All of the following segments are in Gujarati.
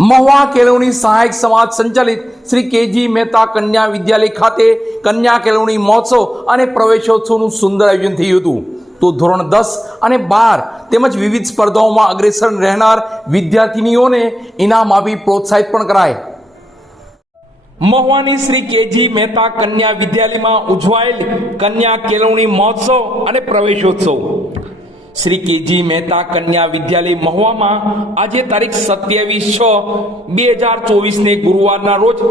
મહુવા કેળવણી સહાયક સમાજ સંચાલિત શ્રી કેજી મહેતા કન્યા વિદ્યાલય ખાતે કન્યા કેળવણી મહોત્સવ અને પ્રવેશોત્સવનું સુંદર આયોજન થયું હતું. તો ધોરણ દસ અને બાર તેમજ વિવિધ સ્પર્ધાઓમાં અગ્રેસર રહેનાર વિદ્યાર્થીનીઓને ઇનામ આપી પ્રોત્સાહિત પણ કરાય. મહુવાની શ્રી કેજી મહેતા કન્યા વિદ્યાલયમાં ઉજવાયેલ કન્યા કેળવણી મહોત્સવ અને પ્રવેશોત્સવ. શ્રી કેજી મહેતા કન્યા વિદ્યાલય મહુવામાં આજે તારીખ સત્યાવીસ છ, બે હજાર ચોવીસને ગુરુવારના રોજ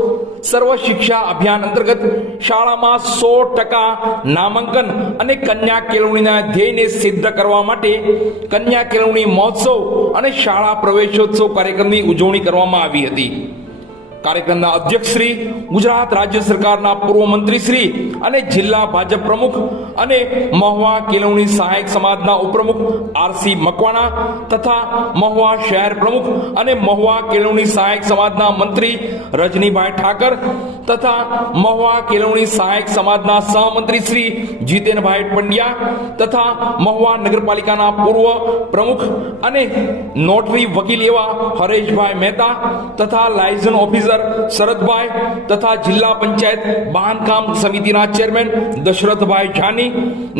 સર્વ શિક્ષા અભિયાન અંતર્ગત શાળામાં સો ટકા નામાંકન અને કન્યા કેળવણીના ધ્યેયને સિદ્ધ કરવા માટે કન્યા કેળવણી મહોત્સવ અને શાળા પ્રવેશોત્સવ કાર્યક્રમની ઉજવણી કરવામાં આવી હતી. કાર્યક્રમના અધ્યક્ષ શ્રી, ગુજરાત રાજ્ય સરકારના પૂર્વ મંત્રી શ્રી અને જિલ્લા ભાજપ પ્રમુખ અને મહુવા કેળવણી સહાયક સમાજના ઉપપ્રમુખ આરસી મકવાણા તથા મહુવા શહેર પ્રમુખ અને મહુવા કેળવણી સહાયક સમાજના મંત્રી રજનીભાઈ ઠાકર તથા મહુવા કેળવણી સહાયક સમાજના સહમંત્રી શ્રી જીતેનભાઈ પંડ્યા તથા મહુવા નગરપાલિકાના પૂર્વ પ્રમુખ અને નોટરી વકીલ એવા હરેશભાઈ મહેતા તથા લાયઝન ઓફિસર શરદભાઈ તથા જિલ્લા પંચાયત બાંધકામ સમિતિના ચેરમેન દશરથભાઈ જાની,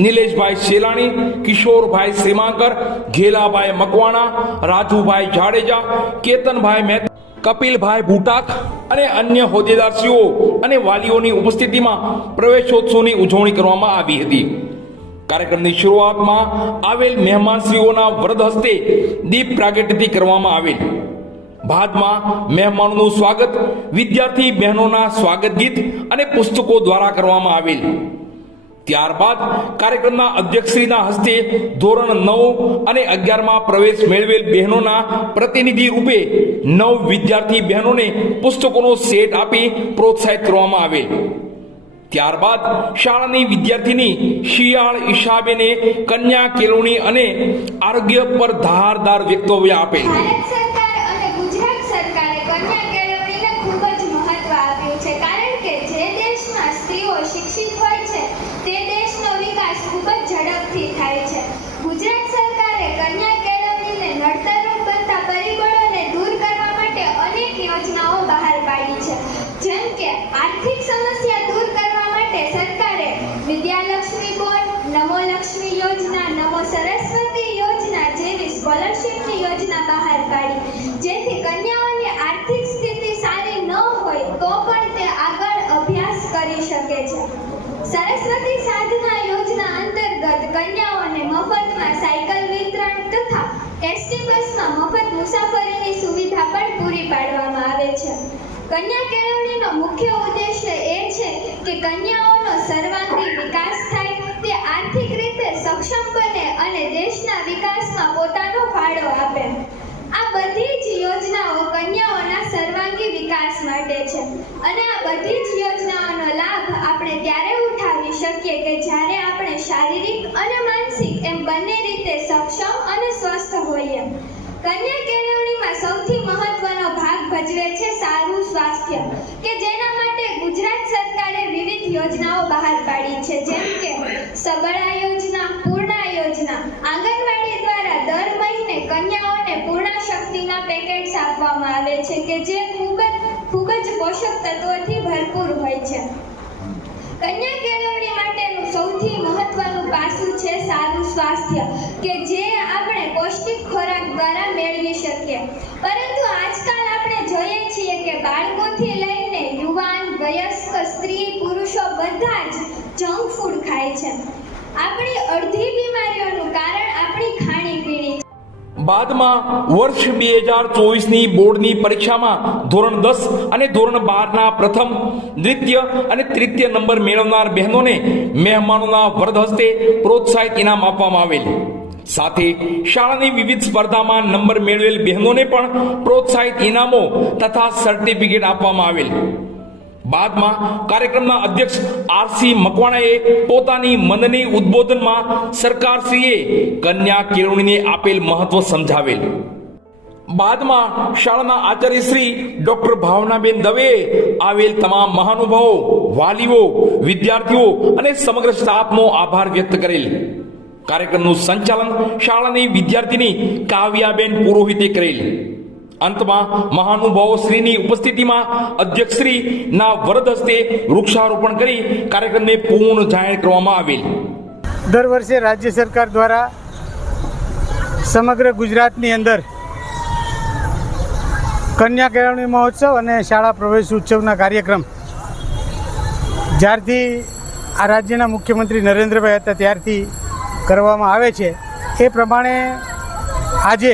નિલેશભાઈ શેલાણી, કિશોરભાઈ શ્રીમાંકર, ઘેલાભાઈ મકવાણા, રાજુભાઈ જાડેજા, કેતનભાઈ મહેતા, કપિલભાઈ ભૂટાક અને અન્ય હોદ્દેદારશ્રીઓ અને વાલીઓની ઉપસ્થિતિમાં પ્રવેશોત્સવની ઉજવણી કરવામાં આવી હતી. કાર્યક્રમની શરૂઆતમાં આવેલ મહેમાનશ્રીઓના વરદ હસ્તે દીપ પ્રાગટ્યથી કરવામાં આવેલ. બાદમાં મહેમાનોનું સ્વાગત, વિદ્યાર્થી બહેનોના સ્વાગત ગીત અને પુસ્તકો દ્વારા કરવામાં આવેલ. ત્યારબાદ કાર્યક્રમના અધ્યક્ષશ્રીના હસ્તે ધોરણ નવ અને અગિયારમાં પ્રવેશ મેળવેલ બહેનોના પ્રતિનિધિ રૂપે નવ વિદ્યાર્થી બહેનોને પુસ્તકોનો સેટ આપી પ્રોત્સાહિત કરવામાં આવે ત્યારબાદ શાળાની વિદ્યાર્થીની શિયાળ ઈશાબેને કન્યા કેળવણી અને આરોગ્ય પર ધારદાર વક્તવ્ય આપેલ ભારત સરકાર અને ગુજરાત સરકારે કન્યા કેળવણીને ખૂબ જ મહત્વ આપ્યું છે કારણ કે જે દેશમાં સ્ત્રીઓ શિક્ષિત હોય છે તે દેશનો વિકાસ ખૂબ જ ઝડપથી થાય છે ગુજરાત સરકારે કન્યા કેળવણીને નડતરરૂપ બનતા પરિબળોને દૂર કરવા માટે અનેક યોજનાઓ બહાર પાડી છે જેમ કે આર્થિક સમસ્યા દૂર કરવા માટે સરકારે વિદ્યાલક્ષ્મી બોર્ડ નમો લક્ષ્મી યોજના નમો સરસ્વતી યોજના જેવી સ્કોલરશિપની યોજના બહાર પાડી જેથી કન્યાઓની આર્થિક સ્થિતિ સારી ન હોય તો પણ તે આગળ અભ્યાસ કરી શકે છે. સરસ્વતી સાધના યોજના અંતર્ગત કન્યાઓને મફતમાં સાયકલ વિતરણ તથા એસટી બસમાં મફત મુસાફરીની સુવિધા પણ પૂરી પાડવામાં આવે છે. કન્યા કેળવણીનો મુખ્ય ઉદ્દેશ્ય એ છે કે કન્યાઓનો સર્વાંગી વિકાસ થાય, તે આર્થિક રીતે સક્ષમ બને અને દેશના વિકાસમાં પોતાનો ફાળો આપે. આ બધી જ યોજનાઓ કન્યાઓના સર્વાંગી વિકાસ માટે છે. અને આ બધી જ શકીએ કે જ્યારે આપણે શારીરિક અને માનસિક એમ બંને રીતે સક્ષમ અને સ્વસ્થ હોઈએ. કન્યા કેળવણીમાં સૌથી મહત્વનો ભાગ ભજવે છે સારું સ્વાસ્થ્ય, કે જેના માટે ગુજરાત સરકારે વિવિધ યોજનાઓ બહાર પાડી છે. જેમ કે સબળા યોજના, પૂર્ણા યોજના, આંગણવાડી દ્વારા દર મહિને કન્યાઓને પૂર્ણા શક્તિના પેકેટ્સ આપવામાં આવે છે, કે જે ખૂબ જ ખૂબ જ પોષક તત્વોથી ભરપૂર હોય છે. કન્યા કેળવણી માટેનું સૌથી મહત્વનું પાસું છે સારું સ્વાસ્થ્ય કે જે આપણે પૌષ્ટિક ખોરાક દ્વારા મેળવી શકીએ. પરંતુ આજકાલ આપણે જોઈએ છીએ કે બાળકોથી લઈને યુવાન, વયસ્ક, સ્ત્રી, પુરુષો બધા જ જંક ફૂડ ખાય છે. આપણી અડધી બીમારીઓનું બાદમાં વર્ષ બે હજાર ચોવીસની બોર્ડની પરીક્ષામાં ધોરણ દસ અને ધોરણ બારના પ્રથમ, દ્વિતીય અને તૃતીય નંબર મેળવનાર બહેનોને મહેમાનોના વરદ હસ્તે પ્રોત્સાહિત ઇનામ આપવામાં આવેલ. સાથે શાળાની વિવિધ સ્પર્ધામાં નંબર મેળવેલ બહેનોને પણ પ્રોત્સાહિત ઇનામો તથા સર્ટિફિકેટ આપવામાં આવેલ. બાદમાં કાર્યક્રમના અધ્યક્ષ આરસી મકવાણાએ પોતાની મનની ઉદ્બોધનમાં સરકારશ્રીએ કન્યા કેળવણીને આપેલ મહત્વ સમજાવેલ. બાદમાં શાળાના આચાર્ય શ્રી ડોક્ટર ભાવનાબેન દવે આવેલ તમામ મહાનુભાવો, વાલીઓ, વિદ્યાર્થીઓ અને સમગ્ર સ્ટાફનો આભાર વ્યક્ત કરેલ. કાર્યક્રમનું સંચાલન શાળાની વિદ્યાર્થીની કાવ્યાબેન પુરોહિતે કરેલ. અંતમાં મહાનુભાવો શ્રીની ઉપસ્થિતિમાં અધ્યક્ષશ્રીના વરદ હસ્તે વૃક્ષારોપણ કરી કાર્યક્રમને પૂર્ણ જાહેર કરવામાં આવેલ. દર વર્ષે રાજ્ય સરકાર દ્વારા સમગ્ર ગુજરાતની અંદર કન્યા કેળવણી મહોત્સવ અને શાળા પ્રવેશ ઉત્સવના કાર્યક્રમ જ્યારથી આ રાજ્યના મુખ્યમંત્રી નરેન્દ્રભાઈ હતા ત્યારથી કરવામાં આવે છે. એ પ્રમાણે આજે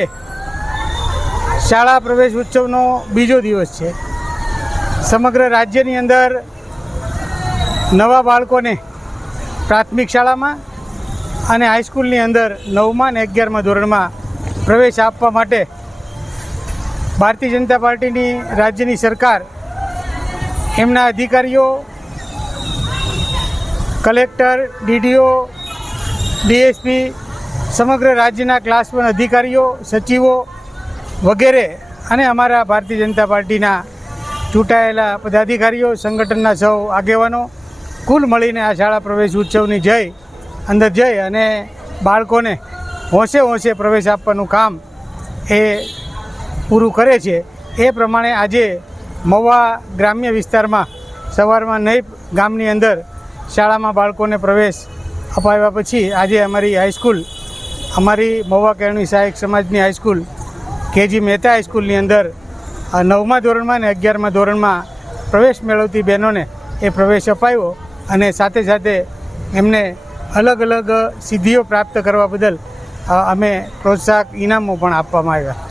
શાળા પ્રવેશ ઉત્સવનો બીજો દિવસ છે. સમગ્ર રાજ્યની અંદર નવા બાળકોને પ્રાથમિક શાળામાં અને હાઈસ્કૂલની અંદર નવમા અને અગિયારમા ધોરણમાં પ્રવેશ આપવા માટે ભારતીય જનતા પાર્ટીની રાજ્યની સરકાર એમના અધિકારીઓ, કલેક્ટર, ડીડીઓ, ડીએસપી, સમગ્ર રાજ્યના ક્લાસ વન અધિકારીઓ, સચિવો વગેરે અને અમારા ભારતીય જનતા પાર્ટીના ચૂંટાયેલા પદાધિકારીઓ, સંગઠનના સૌ આગેવાનો, કુલ મળીને આ શાળા પ્રવેશ ઉત્સવની જઈ અંદર જઈ અને બાળકોને હોંશે હોંશે પ્રવેશ આપવાનું કામ એ પૂરું કરે છે. એ પ્રમાણે આજે મવા ગ્રામ્ય વિસ્તારમાં સવારમાં નહીં ગામની અંદર શાળામાં બાળકોને પ્રવેશ અપાવ્યા પછી આજે અમારી હાઈસ્કૂલ, અમારી મવા કેળવણી સહાયક સમાજની હાઈસ્કૂલ કેજી મહેતા હાઈસ્કૂલની અંદર નવમા ધોરણમાં અને અગિયારમા ધોરણમાં પ્રવેશ મેળવતી બહેનોને એ પ્રવેશ અપાયો અને સાથે સાથે એમને અલગ અલગ સિદ્ધિઓ પ્રાપ્ત કરવા બદલ અમે પ્રોત્સાહક ઇનામો પણ આપવામાં આવ્યા.